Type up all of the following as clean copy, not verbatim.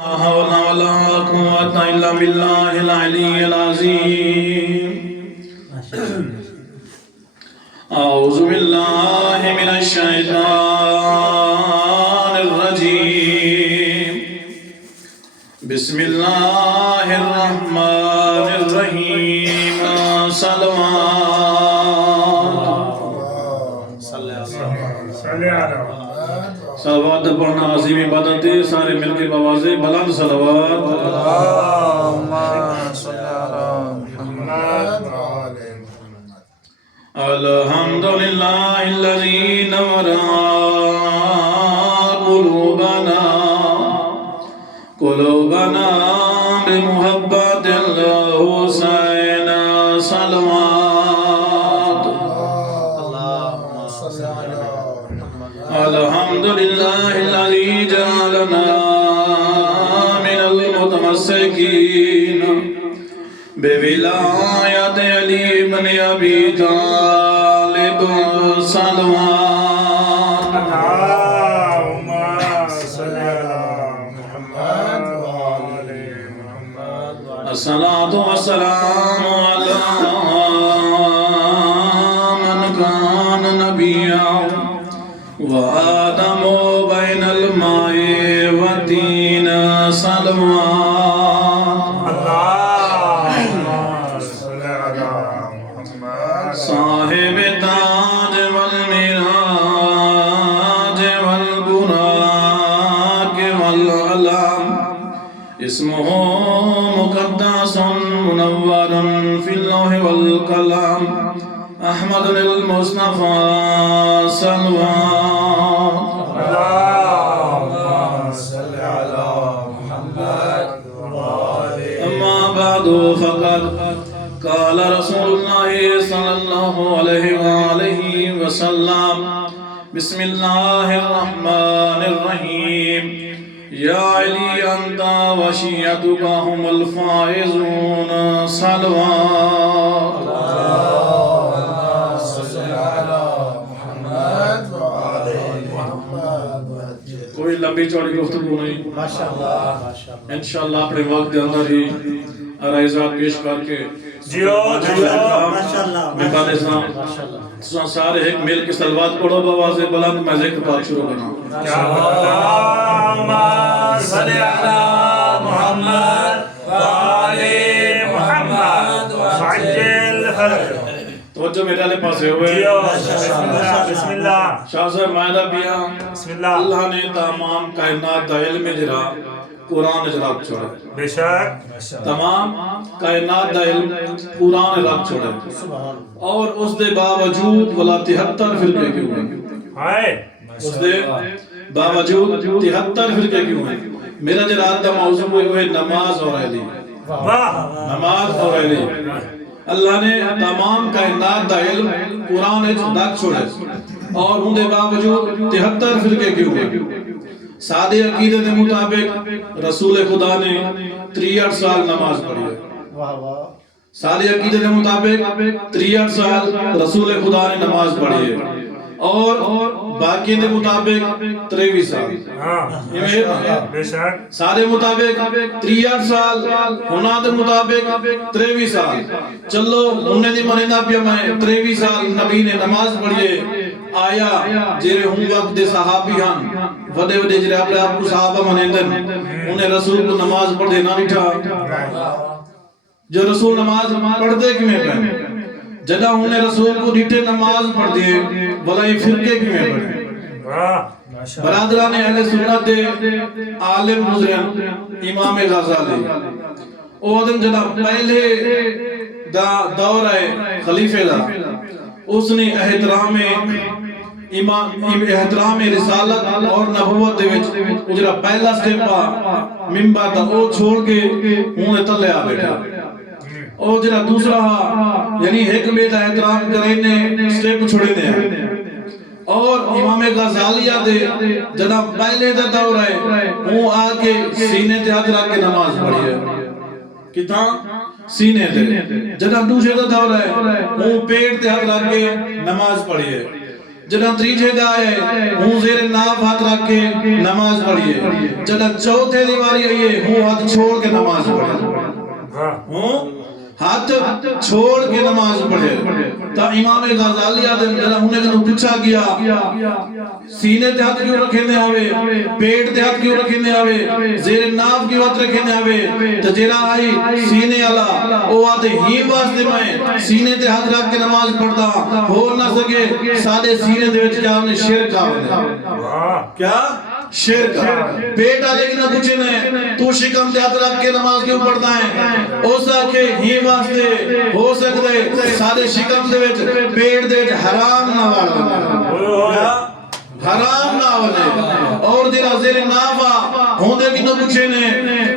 لا حول ولا قوة إلا بالله العلي العظيم. أعوذ بالله من الشيطان الرجيم. بسم الله الرحمن الرحيم. صلوات پڑھنا عظیم عبادت ہے. سارے مل کے بآواز بلند صلوات. اللهم صل على محمد وعلى محمد. الحمد لله الذي نور قلوبنا بمحبة الحسين. صلوات. اللهم صل على محمد. الحمد لله الذي جعلنا من المتمسكين بولاية علي بن أبي طالب. صلوات. اللهم صل على محمد وعلى محمد. الصلاة والسلام على من كان نبيا وآدم بين الماء والدين. صلوات. اللهم صل على محمد. صاحب التاج والمراج والبراق والعلم. اسمه مقدس منور في اللوح والقلم. أحمد المصطفى. صلوات. اللهم صل على محمد وعلى. أما بعد فقد قال رسول الله صلى الله عليه وآله وسلم. بسم الله الرحمن الرحيم. يا علي أنت وشيعتك هم الفائزون. صلوات. اللهم صل على محمد وعلى محمد. کوئی لمبی چوڑی گفتگو نہیں، ماشاءاللہ. انشاءاللہ اپنے وقت کے اندر ہی عرائضات پیش کر کے مہمان اسلام سارے ایک مل کے صلوات پڑھو بآواز بلند. میں ذکر پاک شروع کرنا. اللهم صل على محمد وعلى محمد وعجل فرجه. توجہ میرے والے پاسے ہوئے. بسم اللہ. شاہ صاحب مائدہ پیا. بسم اللہ. اللہ نے تمام کائنات دا علم جرا قرآن جراب چھوڑا. بے شک. تمام کائنات دا علم قرآن رب چھوڑا. اور اس دے باوجود ولا 73 فرقے کیوں ہیں. ہائے. اس دے باوجود 73 فرقے کیوں ہیں. میرا جرات دا موضوع ہوئے نماز اور علم. واہ. نماز اور علم. اللہ نے تمام کائنات دا علم قرآن رکھ چھوڑے اور ان دے باوجود 73 فرقے کیوں ہیں. سادے عقیدے دے مطابق رسول خدا نے 63 سال نماز پڑھی ہے. سادے عقیدے دے مطابق 63 سال رسول خدا نے نماز پڑھی ہے اور باقی دے مطابق 23 سال. بے شک. سارے مطابق 63 سال ہونا دے مطابق 23 سال. چلو انہیں دی منینا پیا میں 23 سال نبی نے نماز پڑھئے. آیا جیرے ہوں وقت دے صحابی ہاں وڈے وڈے جیرے اپنے آپ کو صحابہ منیندن انہیں رسول کو نماز پڑھ دے نہ نٹھا. جو رسول نماز پڑھ دے کیوں میں پہنے جدہ انہیں رسول کو نٹھے نماز پڑھ دے بھلا یہ فرقے کیوں میں پڑھے. برادران اہل سنت دے عالم گزرین امام غزالی او دن جدہ پہلے دور ہے خلیفہ دا اس نے احترام رسالت اور نبوت دے وچ اجرا پہلا سٹیپا ممبر دا او چھوڑ کے انہیں تلے آ بیٹھا. او جرا دوسرا یعنی حکمت احترام کرنے سٹیپ چھوڑے دے ہیں. اور امام غزالیہ دے جدہ پہلے دا دور ہے وہ آکے سینے تے ہاتھ رکھ کے نماز پڑھی ہے. کتنا سینے تے. جدہ دوسرے دا دور ہے وہ پیٹ تے ہاتھ رکھ کے نماز پڑھی ہے. جنا تریجے دا ہے ہوں زیر ناف ہاتھ رکھ کے نماز پڑھیے جنا چوتھے دیواری آئیے ہوں ہاتھ چھوڑ کے نماز پڑھیے ہوں ہاتھ چھوڑ کے نماز پڑھے تا امام غزالی آدم جنا ہوں نے جنہوں پوچھا گیا سینے تے ہاتھ کیوں رکھیں دے آوے پیٹ تے ہاتھ کیوں رکھیں دے آوے زیر ناف کیوں ہاتھ رکھیں دے آوے تو جیرا آئی سینے اللہ او آتے ہی واسطے میں سینے تے ہاتھ رکھ کے نماز پڑھتا ہو نہ سکے سادے سینے دے وچ کیا ہمیں شرک آوے کیا شرک پیٹ آلے کی نہ پوچھے نے تو شکم تے ہاتھ رکھ کے نماز کیوں پڑھتا ہے او ساکھے ہی واسطے ہو سکتے سادے شکم دے وچ پیٹ دے وچ حرام نہ والا حرام نہ ہونے اور دیرا زیر نافا ہوندے کی نہ پوچھے نے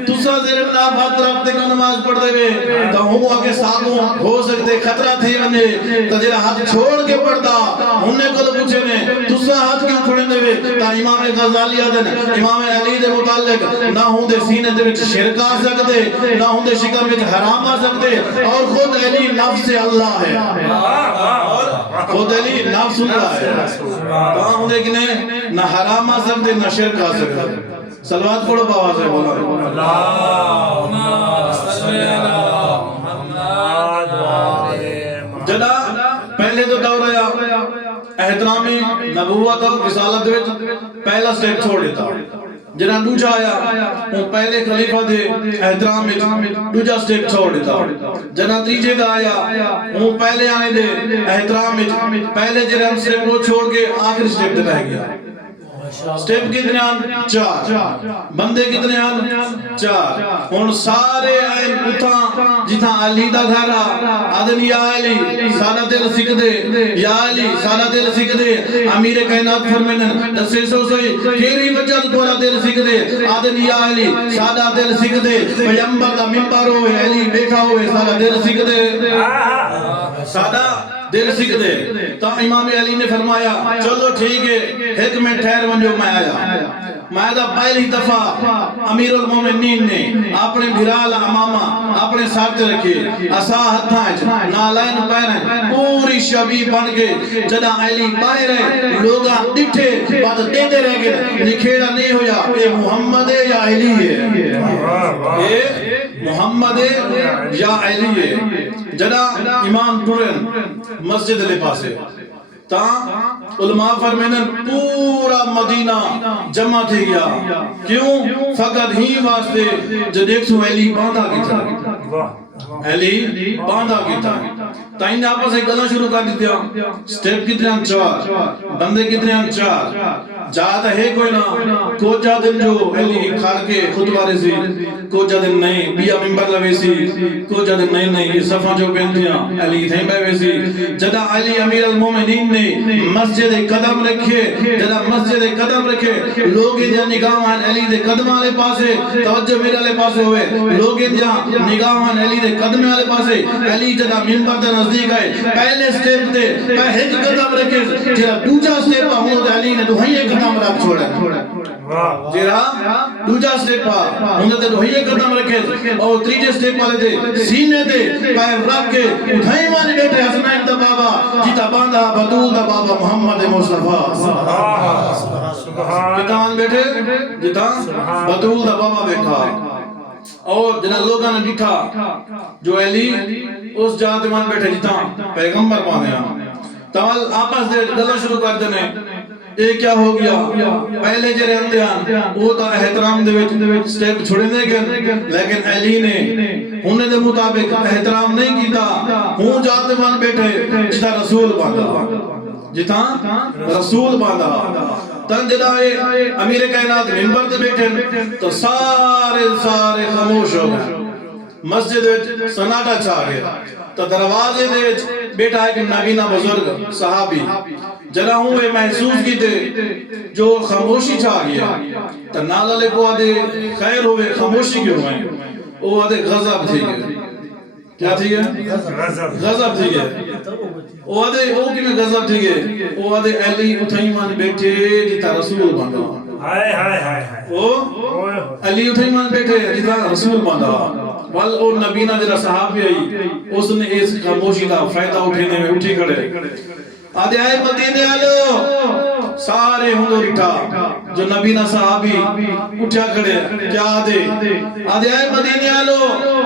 تسا زیر نافا رکھتے کا نماز پڑھ دے وے تو ہوں آگے ساتھوں ہو سکتے خطرہ تھی ونے تو جیرا ہاتھ چھوڑ کے پڑھتا انہیں کو پوچھے نے تسا ہاتھ کیوں چھوڑے دے وے تا امام غزالی آدن امام علی دے متعلق نہ ہوں دے سینے دے وچ شرک آ سکتے نہ ہوں دے شکم وچ حرام آ سکتے اور خود علی نفس اللہ ہے خود علی نفس اللہ ہے کہاں ہوں دے نہ حرام آ سکتے نہ شرک آ سکتے صلوات پڑھو باواز ہے بولا جدا پہلے تو دور آیا احترام نبوت اور رسالت وچ پہلا سٹیپ چھوڑ دیتا جنا دوجا آیا وہ پہلے خلیفہ دے احترام میں دوجا سٹیپ چھوڑ دیتا جنا تیجے دا آیا وہ پہلے آنے دے احترام میں پہلے جرم سٹیپ کو چھوڑ کے آخری سٹیپ دے رہ گیا سٹیپ کتنے آن چار بندے کتنے آن چار ان سارے آئین اتھا جتھا علی دا گھرا آدن یا علی سادہ دل سکھ دے یا علی سادہ دل سکھ دے امیر کائنات فرمینن دسے سو سوئی کیری وجہ تورا دل سکھ دے آدن یا علی سادہ دل سکھ دے پیمبر دا ممبر ہوئے علی بیٹھا ہوئے سادہ دل سکھ دے سادہ دل سکھ دے تا امام علی نے فرمایا چلو ٹھیک ہے ایک میں ٹھہر ونجو میں آیا میں دا پہلی دفعہ امیر المومنین نے اپنے بھرال امامہ اپنے ساتھ رکھے اسا ہتھاں نالائن پہنے پوری شبی بن کے جدا علی باہر ہے لوگاں ڈٹھے بات دے دے رہ گئے نکھیڑا نہیں ہویا اے محمد ہے یا علی ہے اے محمد ہے یا علی ہے جدا امام ٹورن مسجد لے پاسے تا علماء فرمینن پورا مدینہ جمع تھی گیا کیوں فقط ہی واسطے جو دیکھ سو علی باندھا کی تھا علی باندھا کی تھا تا انہیں آپس ایک گلہ شروع کر دیتے ہیں سٹیپ کتنے ہیں چار بندے کتنے ہیں چار جاتا ہے کوئی نہ کو جا دن جو علی کھار کے خطبہ رسی کو جا دن نہیں بیا ممبر لوے سی کو جا دن نہیں یہ صفحہ جو پہنتیاں علی تھیں بے ویسی جدا علی امیر المومنین نے مسجد قدم رکھے جدا مسجد قدم رکھے لوگ انجا نگاہاں علی دے قدم آلے پاسے توجہ میرے آلے پاسے ہوئے لوگ انجا نگاہاں علی دے قدم آلے پاسے علی جدا ممبر دے نزدیک آئے پہلے سٹیپ تے پہلے قدم رکھے جدا دوجہ سٹیپ آہوں علی نے دوہی قدم رکھ چھوڑا جیرا دوجہ سٹیپ پا انہوں نے دوہی قدم رکھے اور تریجے سٹیپ والے دے سینے دے پیر رکھ کے ادھائی مانے بیٹے حسنین دا بابا جیتا باندھا بدول دا بابا محمد مصطفیٰ کتان بیٹھے جیتا بدول دا بابا بیٹھا اور جنہاں لوگاں نے ڈٹھا جو علی اس جہاں مان بیٹھے جیتا پیغمبر باندھے ہیں تمال آپس دے گلہ شروع کر دینے اے کیا ہو گیا پہلے جے رہتے ہیں وہ تا احترام دے وچ سٹیپ چھوڑے دے گئے لیکن علی نے انہیں دے مطابق احترام نہیں کیتا ہوں جاتے مان بیٹھے جتا رسول باندھا جتا رسول باندھا تن جدا امیر کائنات منبر دے بیٹھے تو سارے خاموش ہو گئے مسجد وچ سناٹا چھا گیا تو دروازے دے بیٹا ایک نبینہ بزرگ صحابی جنا ہوئے محسوس کی تے جو خاموشی چھا گیا تو نالا لے کو آدھے خیر ہوئے خاموشی کیوں ہوئے وہ آدھے غضب تھی گئے کیا تھی گئے غضب تھی گئے وہ آدھے او کی میں غضب تھی گئے وہ آدھے علی اتھائی مان بیٹھے جیتا رسول باندھا وہ علی اتھائی مان بیٹھے جیتا رسول باندھا وال او نبینہ جرا صحابی آئی اس نے اس خاموشی کا فائدہ اٹھینے میں اٹھی کھڑے آدھے آئے مدینے آلو سارے ہندو رٹھا جو نبی نہ صحابی اٹھا کھڑے کیا آدھے آئے مدینے آلو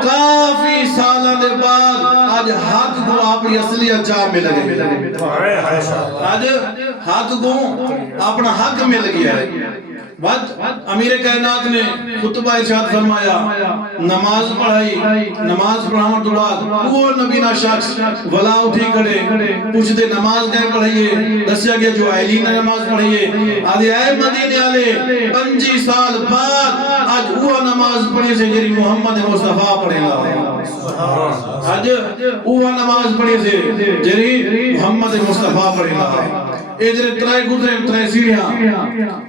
کافی سالہ دے بعد آج حق کو اپنی اصلیت جا مل گئے آج حق کو اپنا حق مل گیا ہے بعد امیر کائنات نے خطبہ ارشاد فرمایا نماز پڑھائی نماز پڑھاون تو بعد وہ نبی نہ شخص ولا اٹھی کھڑے پوچھ دے نماز کہیں پڑھائیے دسیا گیا جو علی نے نماز پڑھائیے آدھے آئے مدینے آلے 25 سال بعد آج وہ نماز پڑھے سے جری محمد مصطفیٰ پڑھے گا آج وہ نماز پڑھے سے جری محمد مصطفیٰ پڑھے گا اے جرے ترائے گزرے ترائے سیڑھیاں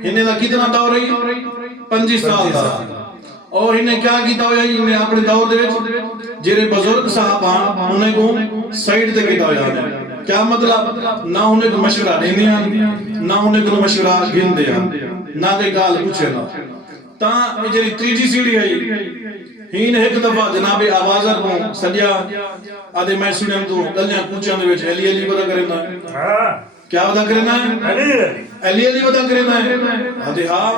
انہیں دا کتنا دور رہی 25 سال دا اور انہیں کیا کیتا ہویا انہیں اپنے دور دے وچ جرے بزرگ صاحبان انہیں کو سائیڈ دے کیتا ہویا کیا مطلب نہ انہیں کو مشورہ دینے آن نہ انہیں کو مشورہ گن دے آن نہ دے گال پوچھے نا تا جری تیجی سیڑھی آئی ہین ایک دفعہ جناب آوازر کو سجیا آدھے میں سنیں تو گلیاں پوچھیں دے وچ علی علی بدا کریں نا کیا ودا کرنا ہے علی علی ودا کرنا ہے آدھے ہاں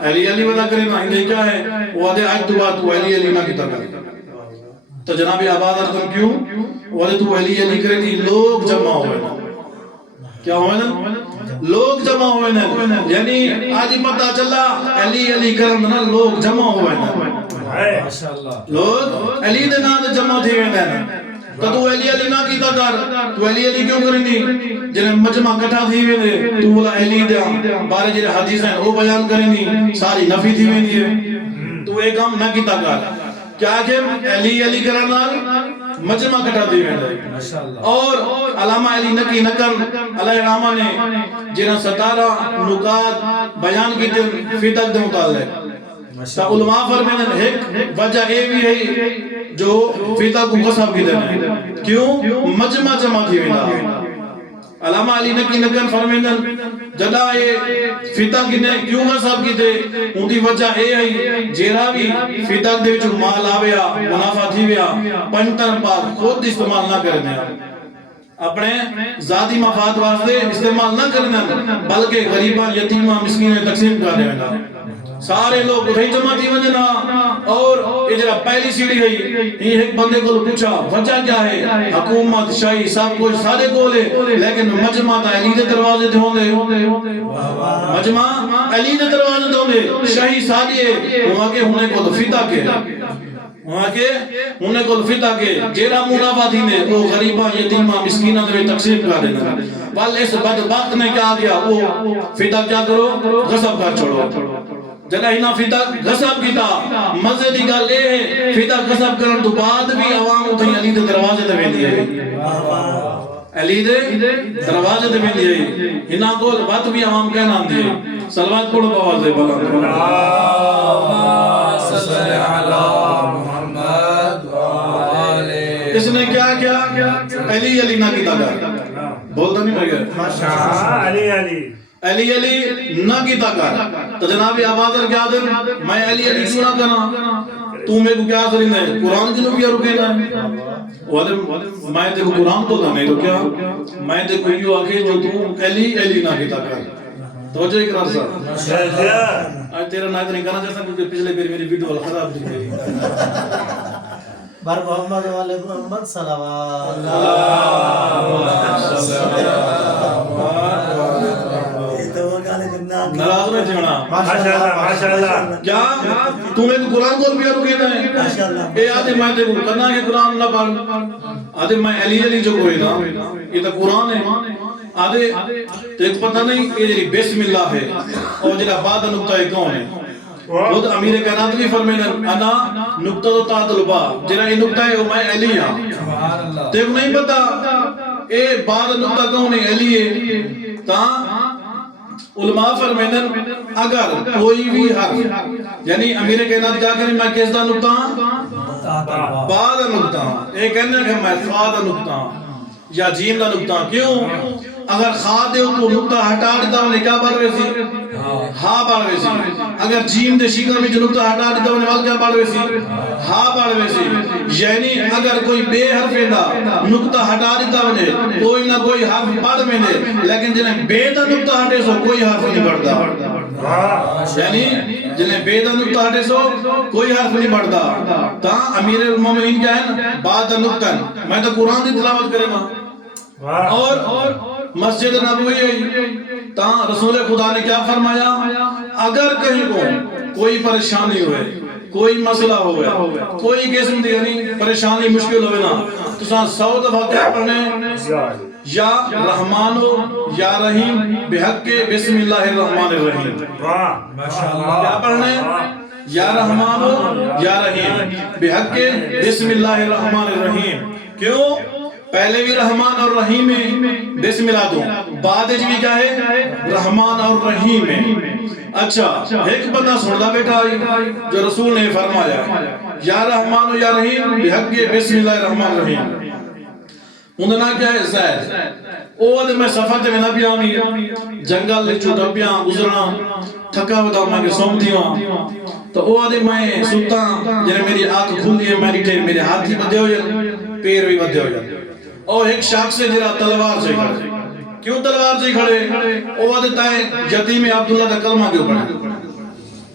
علی علی ودا کرنا ہے کیا ہے وہ آدھے آج تو بات تو علی علی نہ کیتا کر تو جناب آباد ارکم کیوں وہ آدھے تو علی علی کرنی لوگ جمع ہوئے نا کیا ہوئے نا لوگ جمع ہوئے نا یعنی آج ہی پتہ چلا علی علی کرنا لوگ جمع ہوئے نا لوگ علی دے نا جمع تھی ہوئے نا تو علی علی نہ کیتا کر تو علی علی کیوں کرنی جنہیں مجمع کٹھا تھی ہوئے دے تو بولا علی دیا بارے جنہیں حدیث ہیں وہ بیان کرنی ساری نفی تھی ہوئے دیئے تو ایک ہم نہ کیتا کر کیا کہ علی علی کرنا مجمع کٹھا تھی ہوئے دے اور علامہ علی نکی نکر علیہ رحمہ نے جنہیں 17 نکات بیان کی تھی فیتک دے مطالعہ تا علماء فرمائیں ایک وجہ اے بھی ہے جو فیتہ کو قصب کی دینا کیوں مجمع جمع تھی وینا علامہ علی نکی نکن فرمائیں جدا اے فیتہ کی نے کیوں قصب کی دے ان کی وجہ اے ہے جیرا بھی فیتہ دے جو مال آویا منافع تھی ویا پنٹر پاک خود استعمال نہ کرنے اپنے ذاتی مفاد واسطے استعمال نہ کرنا بلکہ غریباں یتیماں مسکینیں تقسیم کر دینا سارے لوگ اتھائی جمع تھی وجنا اور اجرا پہلی سیڑھی گئی یہ ایک بندے کو پوچھا وجہ کیا ہے حکومت شاہی سب کچھ سارے کو لے لیکن مجمع تا علی دے دروازے تھے ہوندے مجمع علی دے دروازے تھے ہوندے شاہی سادیے وہاں کے ہونے کو فیتہ کے وہاں کے انہیں کو الفتہ کے جیرا منافع تھی نے وہ غریباں یتیماں مسکینہ دے تقسیم کر دینا بل اس بدبخت نے کیا کیا وہ فیتہ کیا کرو غصب کر چھوڑو جنہ ہی نہ فیتہ غصب کیتا مزے دی گل اے ہے فیتہ غصب کرن تو بعد بھی عوام اتھے علی دے دروازے دے ویندی ہے علی دے دروازے دے ویندی ہے ہنا کو بات بھی عوام کہنا آندی ہے صلوات پڑھو بآواز بلند صلی علی اس نے کیا کیا علی علی نہ کیتا کر بولتا نہیں میں گیا علی علی علی علی نہ کیتا کر تو جناب آبادر کیا دن میں علی علی کیوں نہ کرنا تو میں کو کیا کرنا ہے قرآن کی لوگ کیا رکینا ہے میں تے کو قرآن تو نہیں تو کیا میں تے کو یوں آکے جو تو علی علی نہ کیتا کر توجہ اقرار صاحب آج تیرا نائت نہیں کرنا چاہتا کیونکہ پچھلے پھر میری ویڈیو خراب دکھ گئی بر محمد والے محمد صلوات نراز میں جھگڑا ماشاءاللہ کیا تمہیں قرآن کو بھی رکے نا اے آدھے میں تے کو کرنا کہ قرآن نہ پڑھ آدھے میں علی علی جو کوئی نا یہ تو قرآن ہے آدھے ایک پتہ نہیں یہ بسم اللہ ہے اور جنہ بعد نقطہ کون ہے خود امیر کائنات بھی فرمائیں انا نقطہ تو تحت البا جنہ یہ نقطہ ہے وہ میں علی ہاں تے کو نہیں پتا اے بعد نقطہ کون ہے علی ہے تا علماء فرمائیں اگر کوئی بھی حرف یعنی امیر کائنات کیا کریں میں کس دا نقطہ بعد نقطہ ایک کہنا کہ میں فا دا نقطہ یا جیم دا نقطہ کیوں اگر خا دے تو نقطہ ہٹا دیتا ہوں کیا بڑھ رہے سی ہا بڑھ رہے سی اگر جیم دے شکر میں جو نقطہ ہٹا دیتا ہوں وال کیا بڑھ رہے سی ہا بڑھ رہے سی یعنی اگر کوئی بے حرف دا نقطہ ہٹا دیتا ہوں کوئی نہ کوئی حرف بڑھ میں دے لیکن جنہیں بے دا نقطہ ہٹے سو کوئی حرف نہیں بڑھتا یعنی جنہیں بے دا نقطہ ہٹے سو کوئی حرف نہیں بڑھتا تا امیر المومنین کیا ہے بعد نقطہ میں تو قرآن دی تلاوت کرے گا اور مسجد نبوی تا رسول خدا نے کیا فرمایا اگر کہیں کو کوئی پریشانی ہوئے کوئی مسئلہ ہوئے کوئی قسم دی یعنی پریشانی مشکل ہوئے نا تو ساں 100 دفعہ کیا پڑھنے یا رحمانو یا رحیم بحق بسم اللہ الرحمن الرحیم کیا پڑھنے یا رحمانو یا رحیم بحق بسم اللہ الرحمن الرحیم کیوں پہلے بھی رحمان اور رحیم ہے بسم اللہ دوں بعد بھی کیا ہے رحمان اور رحیم ہے اچھا ایک بندہ سندا بیٹھا جو رسول نے فرمایا یا رحمان یا رحیم بحق بسم اللہ الرحمن الرحیم انہوں نے کیا ہے زید او ادھے میں سفر تے میں نہ پیامی جنگل لے چھوٹا پیاں گزرنا تھکا ہوتا میں کے سوم دیواں تو او ادھے میں سلطا جنہیں میری آنکھ کھل گئی میرے ہاتھ ہی بدے ہو جائے پیر بھی بدے ہو جائے اور ایک شخص سے جرا تلوار سے کھڑے کیوں تلوار سے کھڑے او ادھے تائیں یتیم عبداللہ دا کلمہ کیوں پڑھے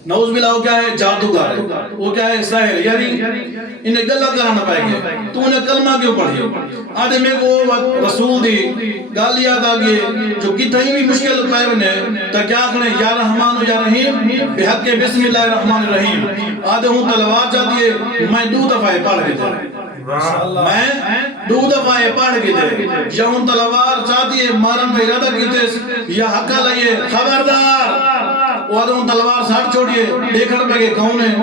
نعوذ باللہ وہ کیا ہے جادوگر ہے وہ کیا ہے ساحر یعنی انہیں گلہ کرانا پائے گے تو انہیں کلمہ کیوں پڑھی آدھے میں کو رسول دی گالی یاد آگئے جو کتنی بھی مشکل پائے بنے تا کیا کھنے یا رحمان یا رحیم بحق بسم اللہ الرحمن الرحیم آدھے ہوں تلوار چاہتی ہے میں 2 دفعہ پڑھ کے دے میں 2 دفعہ پڑھ کے دے یا ہوں تلوار چاہتی ہے مارن پہ ارادہ کیتے یا حقہ لئیے خبردار وہ آدھوں تلوار ساٹھ چھوڑیے دیکھن پہ کہ کون ہے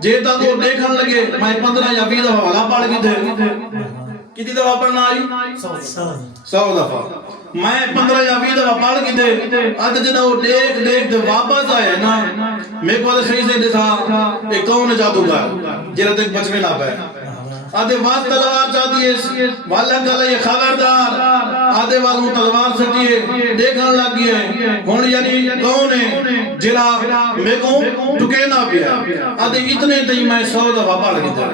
جیتا تو دیکھن لگے میں 15 یا 20 دفعہ والا پڑھ کی دے کتنی دفعہ پڑھنا آئی 100 دفعہ میں 15 یا 20 دفعہ پڑھ کی دے آدھے جنہا وہ دیکھ دے واپس آئے نا میں کو آدھے صحیح سے دیکھا ایک کون ہے جادوگر جنہا تک بچ میں نہ پائے آدھے واس تلوار چاہتی ہے والا کہا یہ خبردار آدھے والوں تلوار سٹیے دیکھن لگ گئے ہون یعنی کون ہے جرا میں کو ٹکے نہ پیا آدھے اتنے تھی میں 100 دفعہ پڑھ گئی دے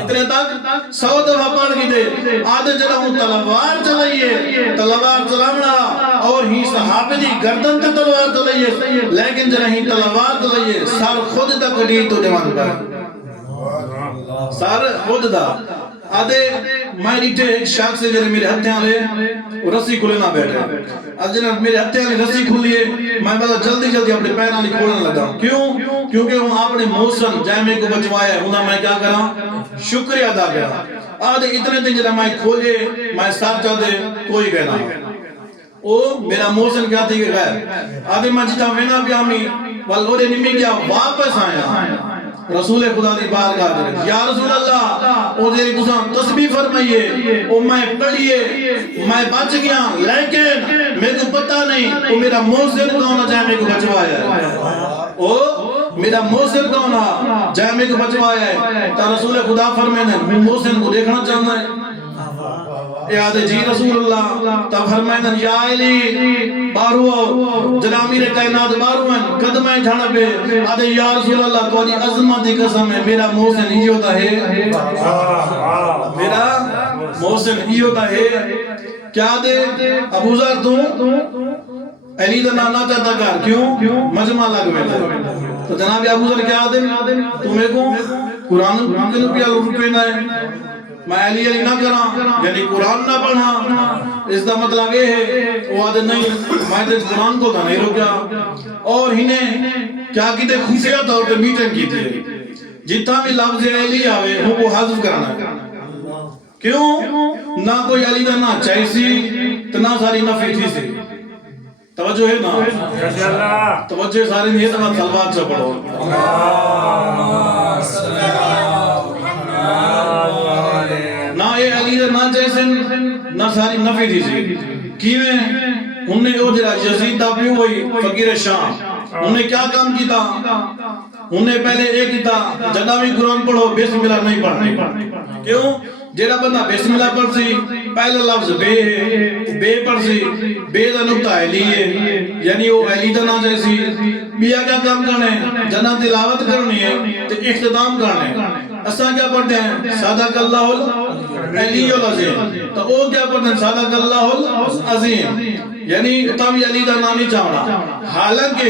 اتنے تک 100 دفعہ پڑھ گئی دے آدھے جرا ہوں تلوار چلائیے تلوار چلاونا اور ہی صحابہ دی گردن تے تلوار چلائیے لیکن جرا ہی تلوار چلائیے سر خود تک کٹی تو دیوان پر سار خود دا آدھے میں نیٹے ایک شخص سے جنہیں میرے ہتھیں آلے رسی کھولے نہ بیٹھے آدھے جنہیں میرے ہتھیں آلے رسی کھولیے میں بہتا جلدی اپنے پیراں نہیں کھولنے لگا کیونکہ ہوں اپنے موسم جائمے کو بچوائے ہوں میں کیا کرا شکریہ ادا کرا آدھے اتنے دن جنہیں میں کھولے میں ساتھ چاہتے کوئی کہنا او میرا موسم کیا تھی کہ غیر آدھے میں جتا وینا پیامی والگوڑے نمی کیا واپس آیا رسول خدا دی بارگاہ دے یا رسول اللہ او تیری تساں تسبیح فرمائیے او میں پڑھیے میں بچ گیا لیکن میرے کو پتہ نہیں او میرا محسن کون جائے میں کو بچوایا ہے او میرا محسن کون جائے میں کو بچوایا ہے تا رسول خدا فرمائے محسن کو دیکھنا چاہنا ہے یاد جی رسول اللہ تا فرمائے یا علی بارو جنامیر کائنات بارو ہیں قدمیں جھانا پہ آدھے یا رسول اللہ تو آدھی عظمت دی قسم ہے میرا محسن ہی ہوتا ہے میرا محسن ہی ہوتا ہے کیا دے ابو ذر تو علی دا نانا چاہتا کر کیوں مجمع لگ میں تو جناب ابو ذر کیا دے تمہیں کو قرآن کے نبی روپے نہ ہے میں علی نہ کرا یعنی قرآن نہ پڑھا اس دا مطلب یہ ہے وہ آدھے نہیں میں تو قرآن کو تھا نہیں روکیا اور انہیں کیا کیتے خفیہ طور پہ میٹنگ کی تھی جتنا بھی لفظ علی آوے وہ کو حذف کرنا ہے کیوں نہ کوئی علی دا نہ چاہیسی تو نہ ساری نفی تھی سی توجہ ہے نا توجہ سارے نہیں ہے تو سلوات سے پڑھو نہ یہ علی دا نہ جیسے نہ ساری نفی تھی سی کیویں انہیں او جرا یزید دا پیو ہوئی فقیر شام انہیں کیا کام کیتا انہیں پہلے ایک ہی تھا جدہ بھی قرآن پڑھو بسم اللہ نہیں پڑھنے کیوں جیڑا بندہ بسم اللہ پڑھ سی پہلا لفظ بے ہے بے پڑھ سی بے دا نقطہ علی ہے یعنی وہ علی دا نام جیسی بیا کیا کام کرنے جنہ تلاوت کرنی ہے تو اختتام کرنے اساں کیا پڑھتے ہیں صدق اللہ علی العظیم تو وہ کیا پڑھتے ہیں صدق اللہ العظیم یعنی تم علی دا نام نہیں چاہنا حالانکہ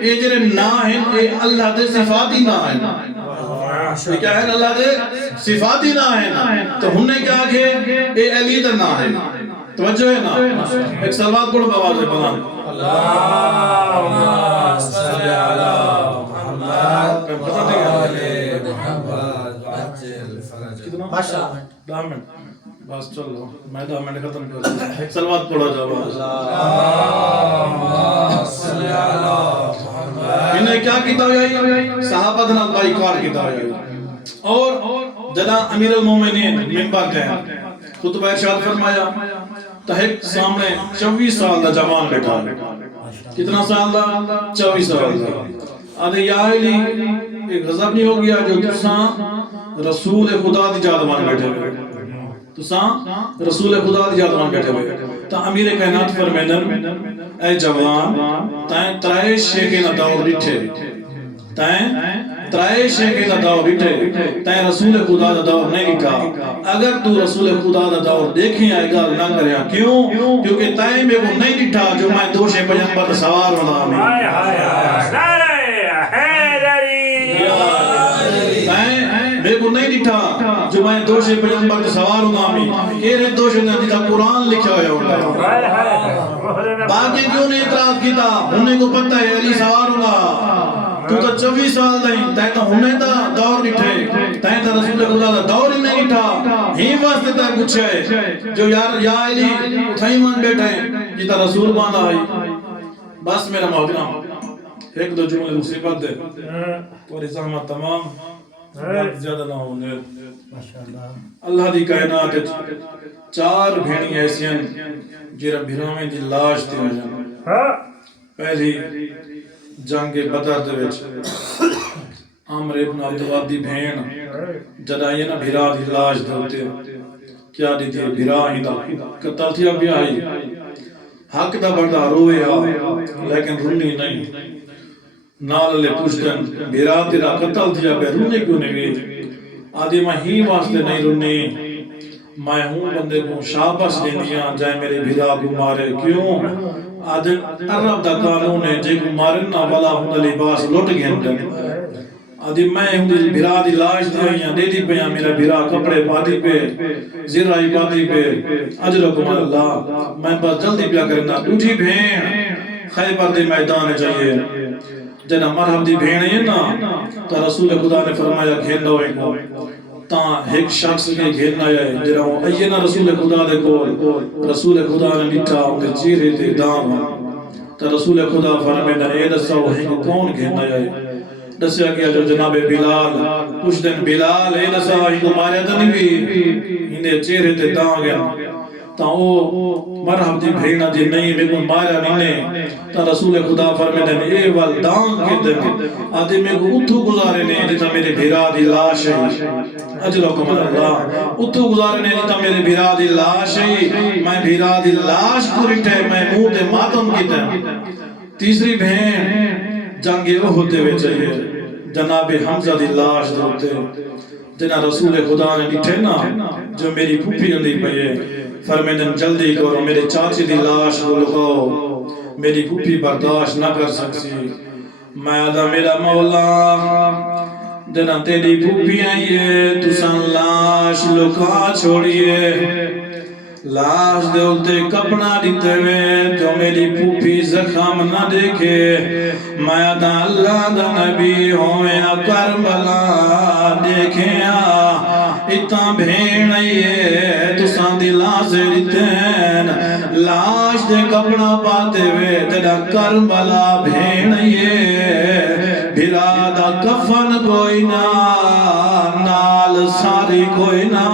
یہ جڑے نا ہیں یہ اللہ دے صفاتی نا ہیں یہ کیا ہے اللہ دے صفاتی نا ہیں تو ہم نے کیا کہ اے علی دا نا ہے توجہ ہے نا ایک سلوات پڑھو بآواز بنا اللہم صلی علی محمد ماشاءاللہ 10 منٹ بس چلو میں 10 منٹ ختم کر ایک سلوات پڑھو جاؤ اللہم صلی علی محمد انہیں کیا کیتا ہوئی صحابہ دن اللہ اقرار کیتا ہوئی اور جنا امیر المومنین منبر تے خطبہ ارشاد فرمایا تحق سامنے 24 سال دا جوان بیٹھا کتنا سال دا 24 سال دا آدھے یا علی ایک غضب نہیں ہو گیا جو تساں رسول خدا دی جادوان بیٹھے ہوئے تساں رسول خدا دی جادوان بیٹھے ہوئے تا امیر کائنات فرمیدن اے جوان تائیں ترائے شیخی نہ دور ریٹھے تائیں ترائے شیخی نہ دور ریٹھے تائیں رسول خدا دا دور نہیں لکھا اگر تو رسول خدا دا دور دیکھیں آئے گا نہ کریا کیوں کیونکہ تائیں میں وہ نہیں لکھا جو میں دوش پیغمبر سوار ہونا میں ہائے ہائے ہائے نعرہ حیدری تائیں میں وہ نہیں لکھا جو میں دوش پیغمبر سوار ہونا میں کہ رہے دوش نے جیتا قرآن لکھا ہویا ہوتا ہائے ہائے باقی کیوں نے اعتراض کیتا انہیں کو پتہ ہے علی سوار ہوگا تو 24 سال دائیں تائیں تو انہیں دا دور نٹھے تائیں تو رسول خدا دا دور ہی نہیں نٹھا ہی واسطے تائیں کچھ ہے جو یا علی تھائی من بیٹھے جیتا رسول باندھا آئی بس میرا محترم ایک دو جملے دوسری بات دے اور زحمت تمام بات زیادہ نہ ہونے اللہ دی کائنات چار بھینی ایسی ہیں جیرا بھیرامیں دی لاش دی وجہ پہلی جنگ بدر دے وچ عمر ابن عبدالوہاب دی بھین جدا یہ نا بھیرا دی لاش دے کیا دی تھی بھیرا ہی دا قتل تھی اب آئی حق دا بڑا روئے لیکن رونی نہیں نال لے پوچھتن بھیرا تیرا قتل تھی اب رونے کیوں نہیں گئی آدھی میں ہی واسطے نہیں رونی میں ہوں بندے کو شاباش دے دیا جائے میرے بھیرا کو مارے کیوں آدھے عرب دا قانون ہے جے کو مارن نہ والا ہوں لباس لٹ گھنٹن آدھی میں ہوں بھیرا دی لاش دے دی پہ میرا بھیرا کپڑے پاتی پہ زرائی پاتی پہ اجرکم اللہ میں بس جلدی پیا کرنا دوٹھی بھین خیبر دے میدان چاہیے جنہ مرحب دی بھین ہے نا تو رسول خدا نے فرمایا گھین دو ایک کو تاں ایک شخص کے گھیرنا ہے جنہ ہوں اینا رسول خدا دے کول رسول خدا نے لٹھا ان کے چیرے دے دام تو رسول خدا فرمایا اے دسو ایک کون گھیرنا ہے دسیا کیا جو جناب بلال کچھ دن بلال اے دسا ایک ماریا تا نہیں بھی انہیں چیرے دے دام گیا تا او مرحب دی بھینا دی نہیں میں کو مارا نہیں تا رسول خدا فرمائے اے والدان کے دن آدھے میں کو اتھو گزارے نے دیتا میرے بھیرا دی لاش ہے اجرکم اللہ اتھو گزارے نے دیتا میرے بھیرا دی لاش ہے میں بھیرا دی لاش کو رٹھے میں منہ دے ماتم کی دن تیسری بہن جنگ احد دے وے چاہیے جناب حمزہ دی لاش دے جنہ رسول خدا نے لٹھے نا جو میری پھوپھی اندھی پہے فرمیدن جلدی کرو میرے چاچی دی لاش کو لگاؤ میری پھوپھی برداشت نہ کر سکسی میں آدھا میرا مولا جنہ تیری پھوپھی آئیے تو سن لاش لکا چھوڑیے لاش دے اُلتے کپڑا دیتے ہوئے جو میری پھوپھی زخم نہ دیکھے میں آدھا اللہ دا نبی ہویا کربلا دیکھیں اتنا بھین آئیے تو سان دلا سے ریتین لاش دے کپڑا پاتے ہوئے تیرا کربلا بھین آئیے بھرا دا کفن کوئی نہ نال ساری کوئی نہ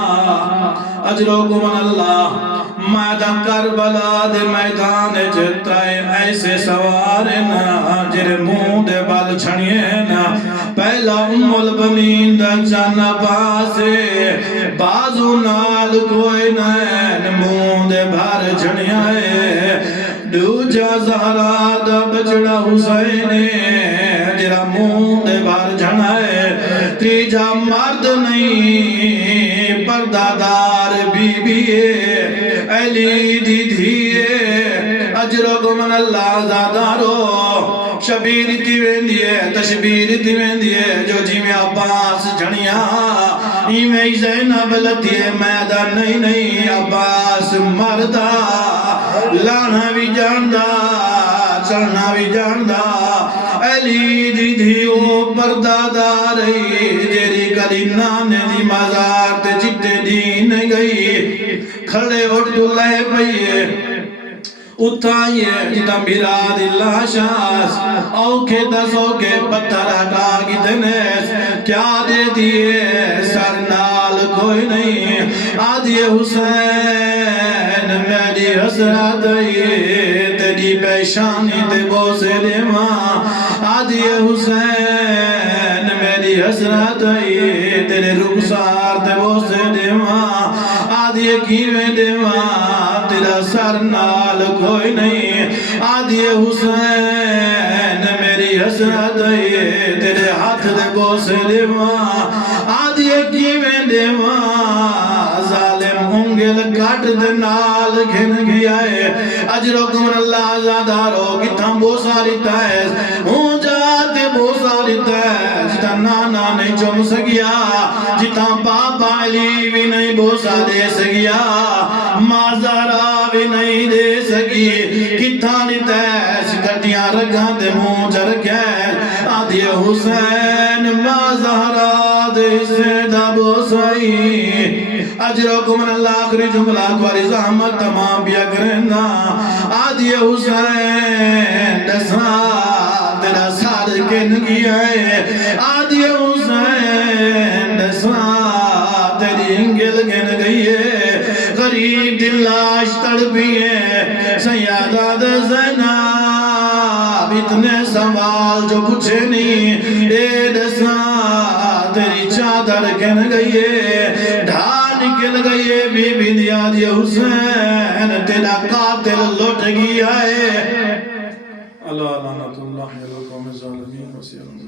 اجرکم اللہ میدان کربلا دے میدان جتائے ایسے سوارے نا جرے منہ دے بال چھڑیے نا پہلا البنین دا چان پاسے بازو نال کوئی نین مون دے بھر جھنیائے دوجا زہرا دا بچڑا حسین جرا مون دے بھر جھنائے تیجا مرد نہیں پردادار بی بی علی دی دھیے اجرکم من اللہ زادارو شبیر تی ویندیے تشبیر تی ویندیے جو جی میں عباس جھنیا ایمیں زینب لتیے میدان نہیں عباس مردہ لانا بھی جاندہ چلنا بھی جاندہ علی دی دھیو پرداداری جیری کلی نانے دی مزار تے چٹے دین گئی کھڑے اٹھ تو لے پئیے اتھائیے جتا میرا دل لاشاس اوکے دسوکے پتھر ہٹا کی دنیس کیا دے دیئے سر نال کوئی نہیں آدھیے حسین میری حسرت تیری پیشانی تے بوسے دے ماں آدھیے حسین میری حسرت تیرے رخسار تے بوسے دے ماں آدھیے کیویں دے ماں تیرا سر نال کوئی نہیں آدھیے حسین میری حسرت تیرے ہاتھ دے بوسے دے ماں آدھیے کیویں دے ماں ظالم انگل کٹ دے نال گھن گیا ہے اجرکم اللہ زادارو کتھاں بوسا لیتا ہے ہوں جاتے بوسا لیتا ہے جتا نانا نہیں چم سکیا جتا بابا علی بھی نہیں بوسا دے سکیا مازارہ بھی نہیں دے سکی کتھاں لیتا ہے سکٹیاں رکھاں دے موں جرکے آدھے حسین مازارہ دے سے دا بوسائی اجرکم من اللہ آخری جملہ کواری زحمت تمام بیا کرنا آدھے حسین دسا تیرا سار کن گیا ہے آدھے حسین دسا تیری انگل گن گئی ہے غریب دلاش تڑپی ہے سیادہ زینب اتنے سوال جو پوچھے نہیں اے دسا تیری چادر کن گئی ہے ڈھان کن گئی ہے بی بی دیا دی حسین تیرا قاتل لٹ گیا ہے اللہ لعنت اللہ علیہ قوم الظالمین وسیع اللہ